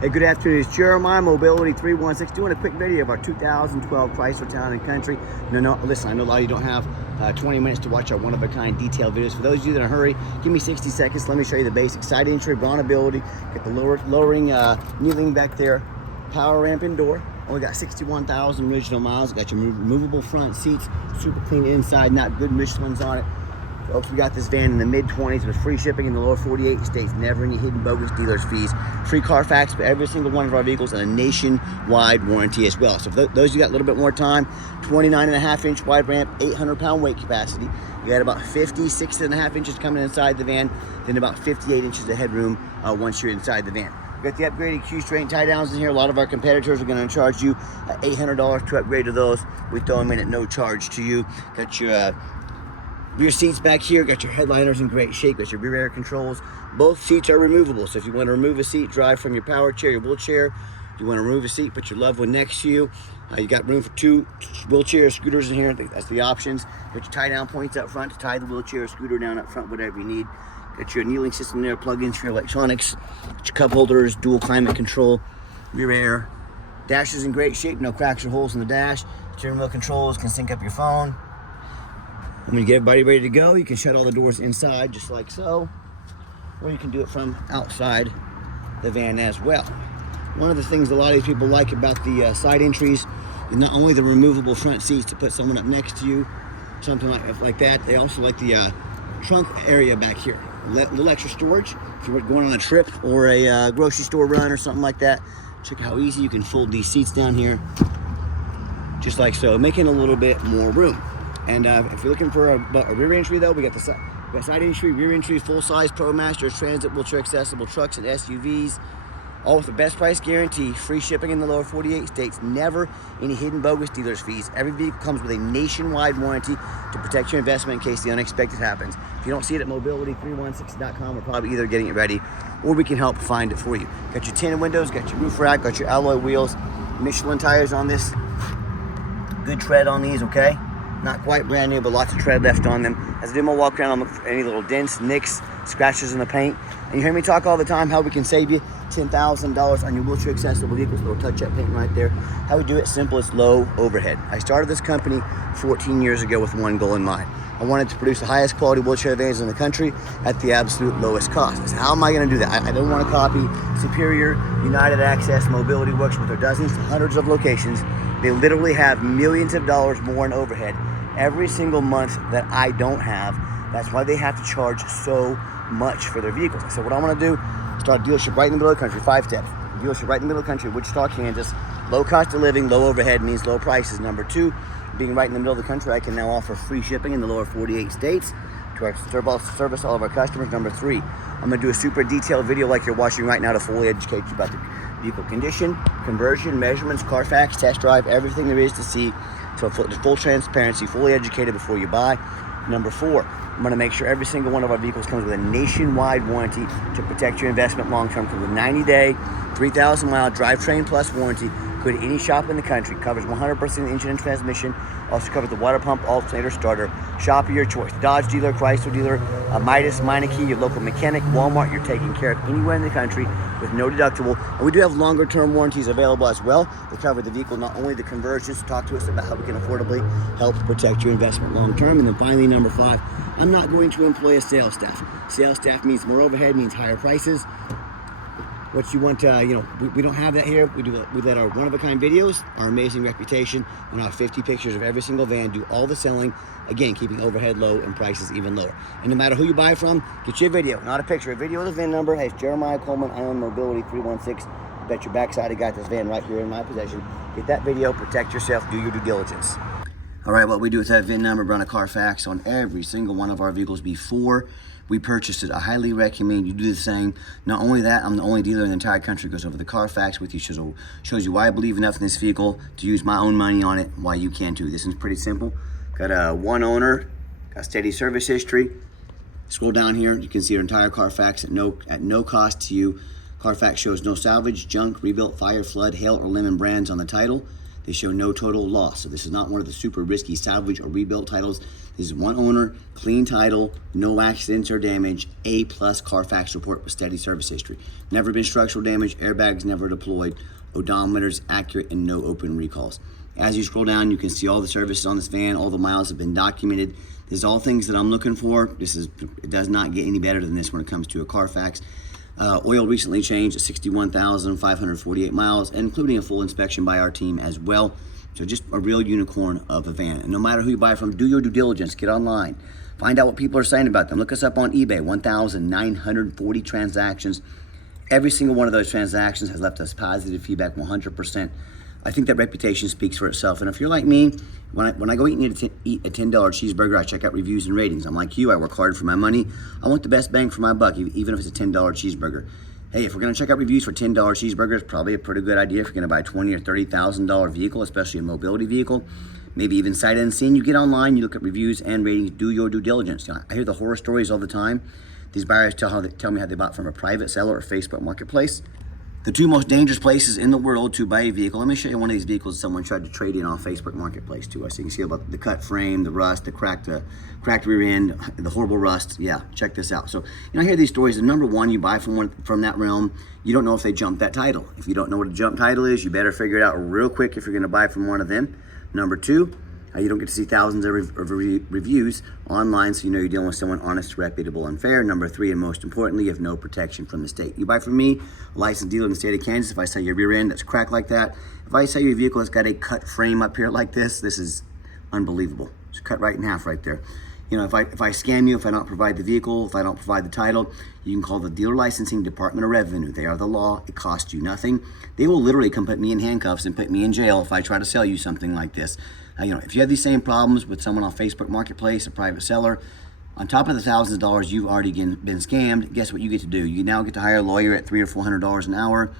Hey, good afternoon. It's Jeremiah, Mobility 316, doing a quick video of our 2012 Chrysler Town & Country. No, listen, I know a lot of you don't have 20 minutes to watch our one-of-a-kind detailed videos. For those of you that are in a hurry, give me 60 seconds. Let me show you the basic side entry, Braun ability, get the lowering kneeling back there, power ramp and door. Only got 61,000 original miles. Got your removable front seats, super clean inside, not good Michelin's on it. Folks, we got this van in the mid-20s with free shipping in the lower 48 states, never any hidden bogus dealers fees, free Carfax for every single one of our vehicles, and a nationwide warranty as well. So for those of you got a little bit more time, 29.5-inch wide ramp, 800-pound weight capacity. You got about 56.5 inches coming inside the van, then about 58 inches of headroom once you're inside the van. We got the upgraded Q-straight tie downs in here. A lot of our competitors are going to charge you $800 to upgrade to those. We throw them in at no charge to you. Got your rear seats back here, got your headliners in great shape, got your rear air controls. Both seats are removable, so if you want to remove a seat, drive from your power chair, your wheelchair. If you want to remove a seat, put your loved one next to you. You got room for 2 wheelchair scooters in here. That's the options. Got your tie down points up front to tie the wheelchair or scooter down up front, whatever you need. Got your kneeling system there, plug-ins for your electronics. Got your cup holders, dual climate control, rear air. Dash is in great shape, no cracks or holes in the dash. Steering wheel controls, can sync up your phone. When you get everybody ready to go, you can shut all the doors inside just like so, or you can do it from outside the van as well. One of the things a lot of these people like about the side entries is not only the removable front seats to put someone up next to you, something like that, they also like the trunk area back here. A little extra storage if you're going on a trip or a grocery store run or something like that. Check how easy you can fold these seats down here, just like so, making a little bit more room. And if you're looking for a rear entry though, we got the side entry, rear entry, full-size ProMasters, Transit, wheelchair accessible trucks and SUVs, all with the best price guarantee, free shipping in the lower 48 states, never any hidden bogus dealers fees. Every vehicle comes with a nationwide warranty to protect your investment in case the unexpected happens. If you don't see it at mobility316.com, we're probably either getting it ready or we can help find it for you. Got your tinted windows, got your roof rack, got your alloy wheels, Michelin tires on this. Good tread on these, okay? Not quite brand new, but lots of tread left on them. As I do my walk around, I'm looking for any little dents, nicks, scratches in the paint. And you hear me talk all the time how we can save you $10,000 on your wheelchair accessible vehicles. Little touch-up paint right there. How we do it simple, it's low overhead. I started this company 14 years ago with one goal in mind. I wanted to produce the highest quality wheelchair vans in the country at the absolute lowest cost. I said, how am I going to do that? I don't want to copy Superior, United Access, Mobility Works with their dozens to hundreds of locations. They literally have millions of dollars more in overhead every single month that I don't have. That's why they have to charge so much for their vehicles. I said, what I want to do, start a dealership right in the middle of the country, 5 steps. A dealership right in the middle of the country, Wichita, Kansas. Low cost of living, low overhead means low prices. Number 2, being right in the middle of the country, I can now offer free shipping in the lower 48 states to service all of our customers. Number 3, I'm going to do a super detailed video like you're watching right now to fully educate you about the vehicle condition, conversion, measurements, Carfax, test drive, everything there is to see. So full transparency, fully educated before you buy. Number 4, I'm going to make sure every single one of our vehicles comes with a nationwide warranty to protect your investment long-term. Comes with a 90-day, 3,000-mile drivetrain plus warranty. Go to any shop in the country. Covers 100% of the engine and transmission. Also covers the water pump, alternator, starter. Shop of your choice. Dodge dealer, Chrysler dealer, Midas, Meineke, your local mechanic, Walmart. You're taken care of anywhere in the country with no deductible. And we do have longer term warranties available as well. They cover the vehicle, not only the conversions. Talk to us about how we can affordably help protect your investment long term. And then finally, number 5, I'm not going to employ a sales staff. Sales staff means more overhead, means higher prices. What you want, we don't have that here. We let our one-of-a-kind videos, our amazing reputation, and our 50 pictures of every single van do all the selling. Again, keeping overhead low and prices even lower. And no matter who you buy from, get your video, not a picture, a video with a VIN number. Hey, it's Jeremiah Coleman. I own Mobility 316. Bet your backside I got this van right here in my possession. Get that video, protect yourself, do your due diligence. All right, what we do with that VIN number, run a Carfax on every single one of our vehicles before we purchased it. I highly recommend you do the same. Not only that, I'm the only dealer in the entire country goes over the Carfax with you, shows you why I believe enough in this vehicle to use my own money on it, why you can too. This is pretty simple. Got a one owner, got steady service history. Scroll down here, you can see your entire Carfax at no cost to you. Carfax shows no salvage, junk, rebuilt, fire, flood, hail, or lemon brands on the title. They show no total loss. So this is not one of the super risky salvage or rebuilt titles. This is one owner, clean title, no accidents or damage, A+ Carfax report with steady service history. Never been structural damage, airbags never deployed, odometers accurate, and no open recalls. As you scroll down, you can see all the services on this van, all the miles have been documented. This is all things that I'm looking for. It does not get any better than this when it comes to a Carfax. Oil recently changed at 61,548 miles, including a full inspection by our team as well. So just a real unicorn of a van. And no matter who you buy from, do your due diligence, get online. Find out what people are saying about them. Look us up on eBay, 1,940 transactions. Every single one of those transactions has left us positive feedback, 100%. I think that reputation speaks for itself. And if you're like me, when I go eat a $10 cheeseburger, I check out reviews and ratings. I'm like you, I work hard for my money. I want the best bang for my buck, even if it's a $10 cheeseburger. Hey, if we're gonna check out reviews for $10 cheeseburgers, probably a pretty good idea if you're gonna buy a $20,000 or $30,000 vehicle, especially a mobility vehicle. Maybe even sight unseen. You get online, you look at reviews and ratings, do your due diligence. You know, I hear the horror stories all the time. These buyers tell me how they bought from a private seller or Facebook marketplace. The two most dangerous places in the world to buy a vehicle. Let me show you one of these vehicles someone tried to trade in on Facebook Marketplace to us. So you can see about the cut frame, the rust, the cracked rear end, the horrible rust. Yeah, check this out. So, you know, I hear these stories. And number one, you buy from that realm, you don't know if they jumped that title. If you don't know what a jump title is, you better figure it out real quick if you're gonna buy from one of them. Number two, you don't get to see thousands of reviews online, so you know you're dealing with someone honest, reputable, and fair. Number three, and most importantly, you have no protection from the state. You buy from me, a licensed dealer in the state of Kansas. If I sell your rear end that's cracked like that, if I sell you a vehicle that's got a cut frame up here like this is unbelievable. It's cut right in half right there. You know, if I scam you, if I don't provide the vehicle, if I don't provide the title, you can call the Dealer Licensing Department of Revenue. They are the law. It costs you nothing. They will literally come put me in handcuffs and put me in jail if I try to sell you something like this. You know, if you have these same problems with someone on Facebook Marketplace, a private seller, on top of the thousands of dollars you've already been scammed, guess what you get to do? You now get to hire a lawyer at $300 or $400 an hour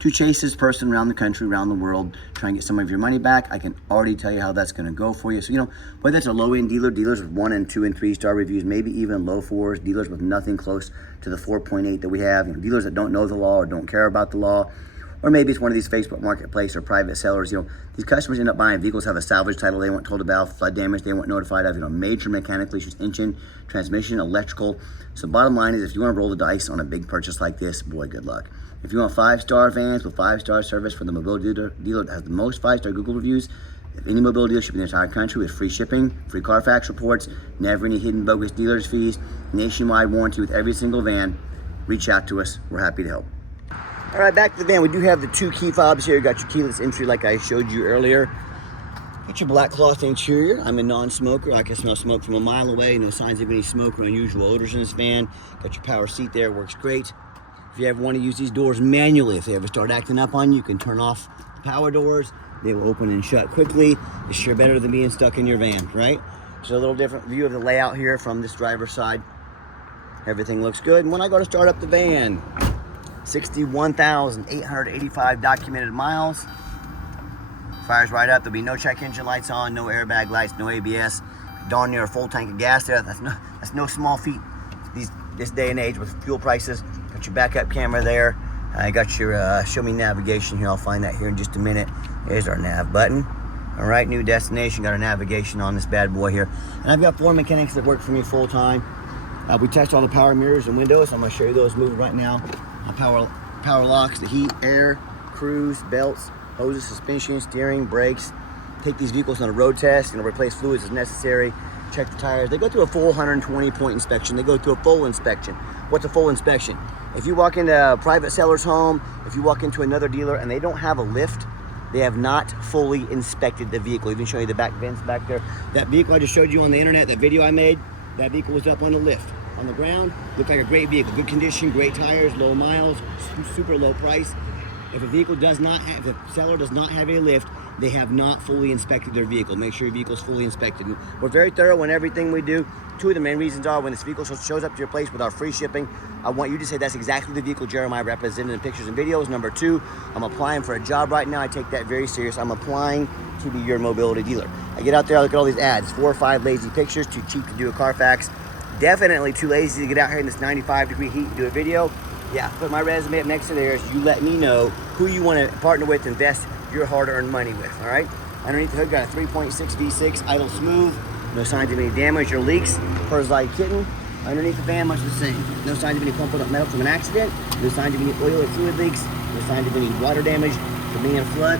to chase this person around the country, around the world, try and get some of your money back. I can already tell you how that's going to go for you. So, you know, whether it's a low-end dealer, dealers with 1 and 2 and 3 star reviews, maybe even low 4s, dealers with nothing close to the 4.8 that we have, you know, dealers that don't know the law or don't care about the law, or maybe it's one of these Facebook Marketplace or private sellers. You know, these customers end up buying vehicles, have a salvage title they weren't told about, flood damage they weren't notified of, you know, major mechanical issues, engine, transmission, electrical. So bottom line is, if you want to roll the dice on a big purchase like this, boy, good luck. If you want 5-star vans with 5-star service from the mobility dealer that has the most 5-star Google reviews, if any mobility dealership in the entire country with free shipping, free Carfax reports, never any hidden bogus dealers fees, nationwide warranty with every single van, reach out to us. We're happy to help. All right, back to the van. We do have the 2 key fobs here. You got your keyless entry like I showed you earlier. Got your black cloth interior. I'm a non-smoker. I can smell smoke from a mile away. No signs of any smoke or unusual odors in this van. Got your power seat there. Works great. If you ever want to use these doors manually, if they ever start acting up on you, you can turn off the power doors. They will open and shut quickly. It's sure better than being stuck in your van, right? So a little different view of the layout here from this driver's side. Everything looks good. And when I go to start up the van, 61,885 documented miles. Fires right up. There'll be no check engine lights on, no airbag lights, no ABS. Darn near a full tank of gas there. That's no small feat this day and age with fuel prices. Got your backup camera there. I got your show me navigation here. I'll find that here in just a minute. There's our nav button. All right, new destination. Got our navigation on this bad boy here. And I've got 4 mechanics that work for me full time. We test all the power mirrors and windows. I'm going to show you those moving right now. Power locks, the heat, air, cruise, belts, hoses, suspension, steering, brakes. Take these vehicles on a road test, replace fluids as necessary, check the tires. They go through a full 120-point inspection. They go through a full inspection. What's a full inspection? If you walk into a private seller's home, if you walk into another dealer and they don't have a lift, they have not fully inspected the vehicle. Even show you the back vents back there. That vehicle I just showed you on the internet, that video I made, that vehicle was up on a lift. On the ground, looked like a great vehicle, good condition, great tires, low miles, super low price. If the seller does not have a lift, they have not fully inspected their vehicle. Make sure your vehicle is fully inspected. And we're very thorough in everything we do. 2 of the main reasons are when this vehicle shows up to your place with our free shipping, I want you to say that's exactly the vehicle Jeremiah represented in pictures and videos. Number 2, I'm applying for a job right now. I take that very serious. I'm applying to be your mobility dealer. I get out there, I look at all these ads, 4 or 5 lazy pictures, too cheap to do a Carfax. Definitely too lazy to get out here in this 95-degree heat and do a video. Yeah, put my resume up next to theirs. You let me know who you want to partner with, invest your hard-earned money with, all right? Underneath the hood, got a 3.6 V6, idle smooth, no signs of any damage or leaks, purrs like kitten. Underneath the van, much the same. No signs of any crumpled up metal from an accident, no signs of any oil or fluid leaks, no signs of any water damage from being a flood.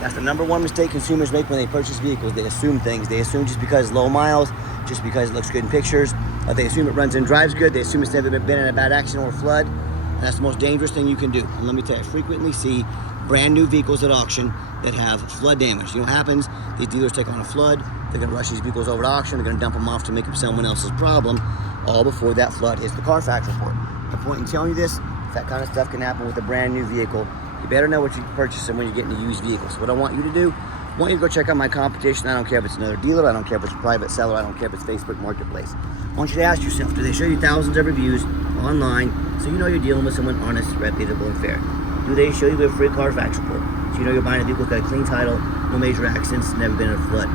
That's the number one mistake consumers make when they purchase vehicles. They assume things. They assume just because it's low miles, just because it looks good in pictures, they assume it runs and drives good, they assume it's never been in a bad accident or flood. And that's the most dangerous thing you can do. And let me tell you, I frequently see brand new vehicles at auction that have flood damage. You know what happens? These dealers take on a flood, they're gonna rush these vehicles over to auction, they're gonna dump them off to make them someone else's problem, all before that flood hits the Carfax report. The point in telling you this, that kind of stuff can happen with a brand new vehicle. You better know what you're purchasing when you're getting a used vehicle. So what I want you to do, I want you to go check out my competition. I don't care if it's another dealer, I don't care if it's a private seller, I don't care if it's Facebook Marketplace. I want you to ask yourself, do they show you thousands of reviews online so you know you're dealing with someone honest, reputable, and fair? Do they show you a free Carfax report so you know you're buying a vehicle that's got a clean title, no major accidents, never been in a flood?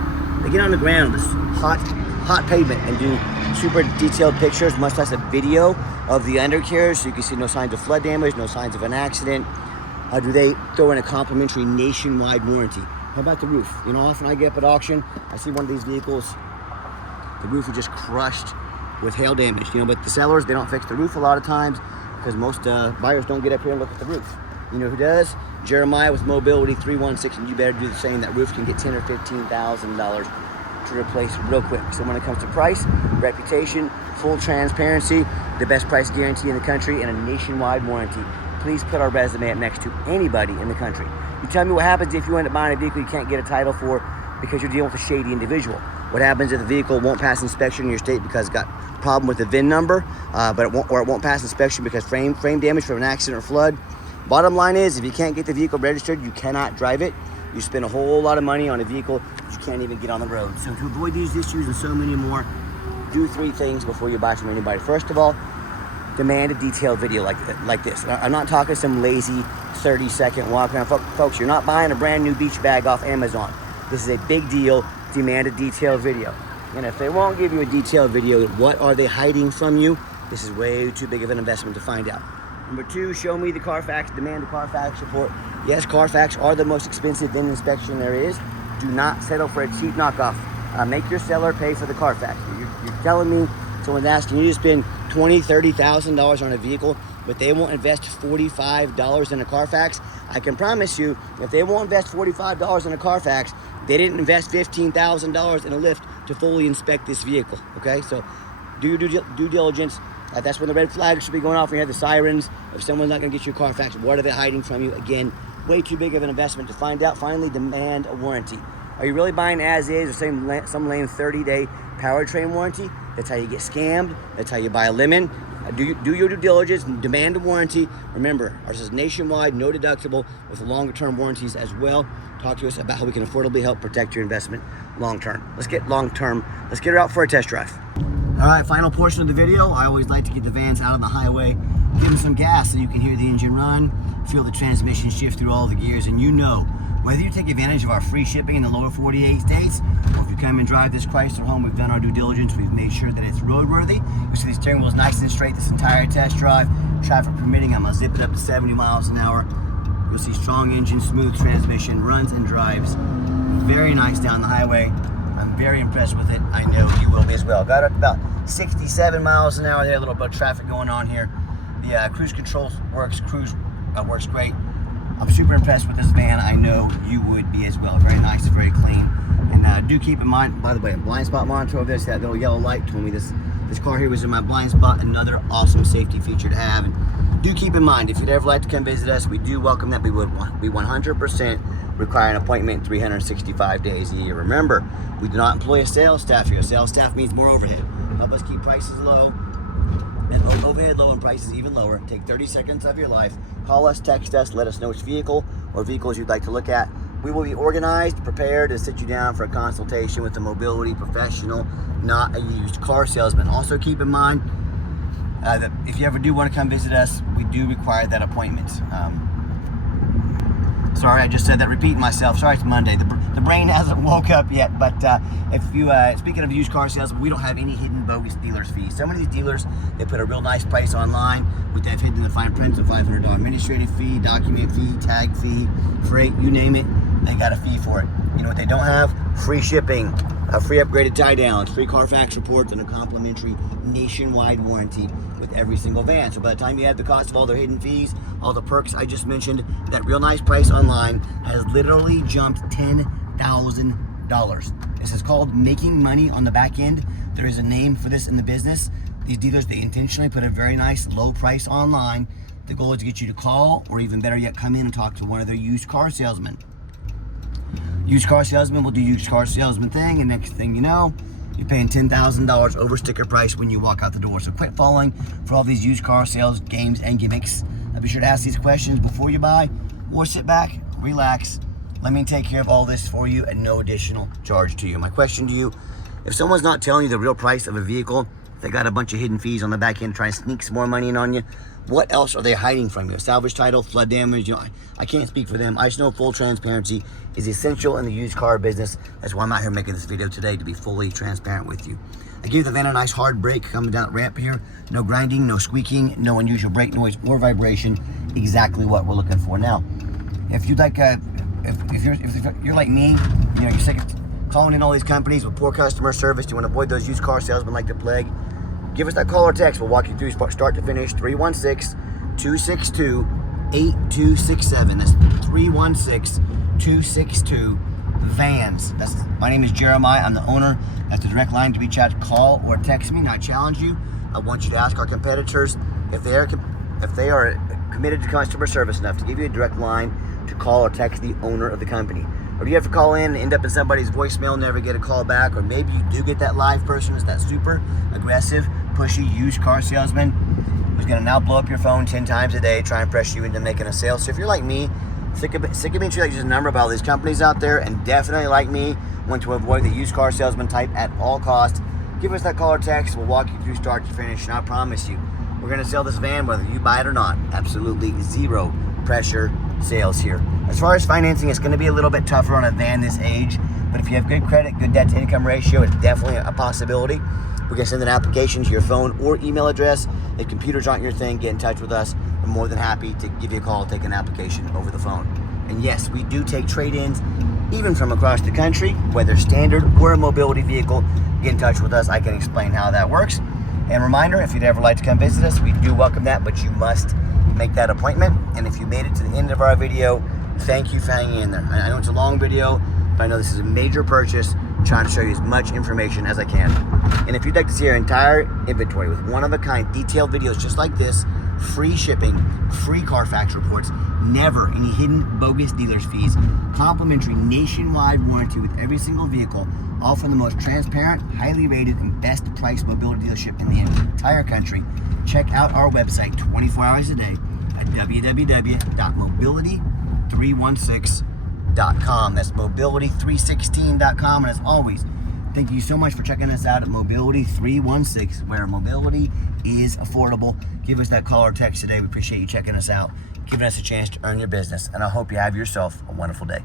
They get on the ground, this hot pavement, and do super detailed pictures, much less a video of the undercarriage so you can see no signs of flood damage, no signs of an accident. Do they throw in a complimentary nationwide warranty? How about the roof? You know, often I get up at auction, I see one of these vehicles, the roof is just crushed with hail damage, you know, but the sellers, they don't fix the roof a lot of times because most buyers don't get up here and look at the roof. You know who does? Jeremiah with Mobility 316, and you better do the same. That roof can get $10,000 or $15,000 to replace real quick. So when it comes to price, reputation, full transparency, the best price guarantee in the country, and a nationwide warranty, please put our resume up next to anybody in the country. You tell me what happens if you end up buying a vehicle you can't get a title for because you're dealing with a shady individual. What happens if the vehicle won't pass inspection in your state because it's got a problem with the VIN number, but it won't pass inspection because frame damage from an accident or flood? Bottom line is, if you can't get the vehicle registered, you cannot drive it. You spend a whole lot of money on a vehicle that you can't even get on the road. So to avoid these issues and so many more, do 3 things before you buy from anybody. First of all, demand a detailed video like this. I'm not talking some lazy 30-second walk around. Folks, you're not buying a brand new beach bag off Amazon. This is a big deal. Demand a detailed video. And if they won't give you a detailed video, what are they hiding from you? This is way too big of an investment to find out. Number 2, show me the Carfax, demand a Carfax report. Yes, Carfax are the most expensive VIN inspection there is. Do not settle for a cheap knockoff. Make your seller pay for the Carfax. You're telling me someone's asking you to spend $20,000, $30,000 on a vehicle, but they won't invest $45 in a Carfax? I can promise you, if they won't invest $45 in a Carfax, they didn't invest $15,000 in a lift to fully inspect this vehicle, okay? So do your due diligence. That's when the red flags should be going off when you have the sirens. If someone's not gonna get you a Carfax, what are they hiding from you? Again, way too big of an investment to find out. Finally, demand a warranty. Are you really buying as is or some lame 30-day powertrain warranty? That's how you get scammed. That's how you buy a lemon. Do your due diligence and demand a warranty. Remember, ours is nationwide, no deductible, with longer term warranties as well. Talk to us about how we can affordably help protect your investment long term. Let's get her out for a test drive. All right, final portion of the video. I always like to get the vans out on the highway, give them some gas so you can hear the engine run, feel the transmission shift through all the gears, and you know, whether you take advantage of our free shipping in the lower 48 states, or if you come and drive this Chrysler home, we've done our due diligence, we've made sure that it's roadworthy. You see the steering wheel is nice and straight this entire test drive. Traffic permitting, I'm gonna zip it up to 70 miles an hour. You'll see strong engine, smooth transmission, runs and drives. Very nice down the highway. I'm very impressed with it. I know you will be as well. Got up to about 67 miles an hour there, a little bit of traffic going on here. The cruise control works, works great. I'm super impressed with this van. I know you would be as well. Very nice, very clean. And do keep in mind, by the way, blind spot monitor over there, so that little yellow light told me this car here was in my blind spot. Another awesome safety feature to have. And do keep in mind, if you'd ever like to come visit us, we do welcome that. We 100% require an appointment 365 days a year. Remember, we do not employ a sales staff here. A sales staff means more overhead. Help us keep prices low, and overhead low and prices even lower. Take 30 seconds of your life. Call us, text us, let us know which vehicle or vehicles you'd like to look at. We will be organized, prepared to sit you down for a consultation with a mobility professional, not a used car salesman. Also keep in mind that if you ever do want to come visit us, we do require that appointment. So Sorry, I just said that, repeating myself. Sorry, it's Monday. The brain hasn't woke up yet. But if you, speaking of used car sales, we don't have any hidden bogus dealer's fees. Some of these dealers, they put a real nice price online. We have hidden the fine print, a $500 administrative fee, document fee, tag fee, freight, you name it. They got a fee for it. You know what they don't have? Free shipping, free upgraded tie downs, free Carfax reports, and a complimentary nationwide warranty with every single van. So by the time you add the cost of all their hidden fees, all the perks I just mentioned, that real nice price online has literally jumped $10,000. This is called making money on the back end. There is a name for this in the business. These dealers, they intentionally put a very nice low price online. The goal is to get you to call, or even better yet, come in and talk to one of their used car salesmen. Used car salesman will do used car salesman thing, and next thing you know, you're paying $10,000 over sticker price when you walk out the door. So quit falling for all these used car sales games and gimmicks. Be sure to ask these questions before you buy, or sit back, relax. Let me take care of all this for you at no additional charge to you. My question to you, if someone's not telling you the real price of a vehicle, they got a bunch of hidden fees on the back end trying to sneak some more money in on you, what else are they hiding from you? Salvage title, flood damage, you know, I can't speak for them. I just know full transparency is essential in the used car business. That's why I'm out here making this video today, to be fully transparent with you. I gave the van a nice hard brake coming down the ramp here. No grinding, no squeaking, no unusual brake noise or vibration. Exactly what we're looking for. Now, if you'd like, if you're like me, you know, you're sick of calling in all these companies with poor customer service, you want to avoid those used car salesmen like the plague, give us that call or text. We'll walk you through start to finish. 316-262-8267. That's 316-262-VANS. My name is Jeremiah. I'm the owner. That's the direct line to reach out. Call or text me. Now, I challenge you. I want you to ask our competitors if they are committed to customer service enough to give you a direct line to call or text the owner of the company. Or do you have to call in and end up in somebody's voicemail, never get a call back? Or maybe you do get that live person who's that super aggressive, pushy used car salesman who's going to now blow up your phone 10 times a day, try and press you into making a sale. So if you're like me, sick of being treated like just a number by all these companies out there, and definitely like me, want to avoid the used car salesman type at all costs, give us that call or text. We'll walk you through start to finish, and I promise you, we're going to sell this van whether you buy it or not. Absolutely zero pressure sales here. As far as financing, it's going to be a little bit tougher on a van this age, but if you have good credit, good debt to income ratio, it's definitely a possibility. We're going to send an application to your phone or email address. If computers aren't your thing, get in touch with us. We're more than happy to give you a call, take an application over the phone. And yes, we do take trade-ins even from across the country, whether standard or a mobility vehicle. Get in touch with us. I can explain how that works. And reminder, if you'd ever like to come visit us, we do welcome that, but you must make that appointment. And if you made it to the end of our video, thank you for hanging in there. I know it's a long video, but I know this is a major purchase. I'm trying to show you as much information as I can. And if you'd like to see our entire inventory with one-of-a-kind detailed videos just like this, free shipping, free Carfax reports, never any hidden bogus dealer's fees, complimentary nationwide warranty with every single vehicle, all from the most transparent, highly rated, and best priced mobility dealership in the entire country, check out our website 24 hours a day at www.mobility316.com. That's mobility316.com. And as always, thank you so much for checking us out at Mobility 316, where mobility is affordable. Give us that call or text today. We appreciate you checking us out, giving us a chance to earn your business. And I hope you have yourself a wonderful day.